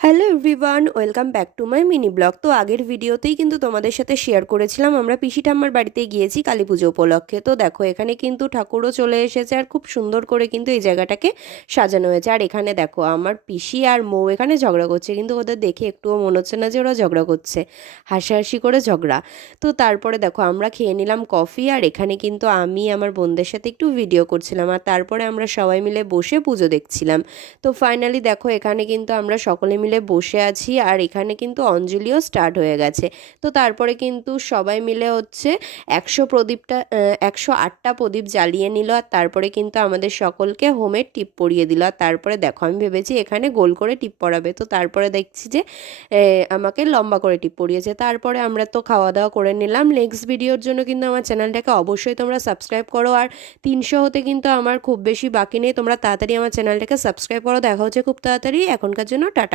Hello everyone, welcome back to my mini blog. তো আগের ভিডিওতেই কিন্তু তোমাদের সাথে শেয়ার করেছিলাম আমরা পিসি ঠাম্মার বাড়িতে গিয়েছি কালী পুজো উপলক্ষে। তো দেখো এখানে কিন্তু ঠাকুরও চলে এসেছে আর খুব সুন্দর করে কিন্তু এই জায়গাটাকে সাজানো হয়েছে। আর এখানে দেখো আমার পিসি আর মৌ এখানে ঝগড়া করছে, কিন্তু ওদের দেখে একটুও মনে হচ্ছে না যে ওরা ঝগড়া করছে, হাসাহাসি করে ঝগড়া। তো তারপরে দেখো আমরা খেয়ে নিলাম কফি, আর এখানে কিন্তু আমি আমার বোনদের সাথে একটু ভিডিও করছিলাম, আর তারপরে আমরা সবাই মিলে বসে পুজো দেখছিলাম। তো ফাইনালি দেখো এখানে কিন্তু আমরা সকলে মিলে বসে আছি, আর এখানে কিন্তু অঞ্জলিও স্টার্ট হয়ে গেছে। তো তারপরে কিন্তু সবাই মিলে হচ্ছে 108টা প্রদীপ জ্বালিয়ে নিল, আর তারপরে কিন্তু আমাদের সকলকে হোমের টিপ পরিয়ে দিল। আর তারপরে দেখো আমি ভেবেছি এখানে গোল করে টিপ পরাবে, তো তারপরে দেখছি যে আমাকে লম্বা করে টিপ পরিয়েছে। তারপরে আমরা তো খাওয়া দাওয়া করে নিলাম। নেক্সট ভিডিওর জন্য কিন্তু আমার চ্যানেলটাকে অবশ্যই তোমরা সাবস্ক্রাইব করো, আর 300 হতে কিন্তু আমার খুব বেশি বাকি নেই, তোমরা তাড়াতাড়ি আমার চ্যানেলটাকে সাবস্ক্রাইব করো। দেখা হচ্ছে খুব তাড়াতাড়ি, এখনকার জন্য টাটা।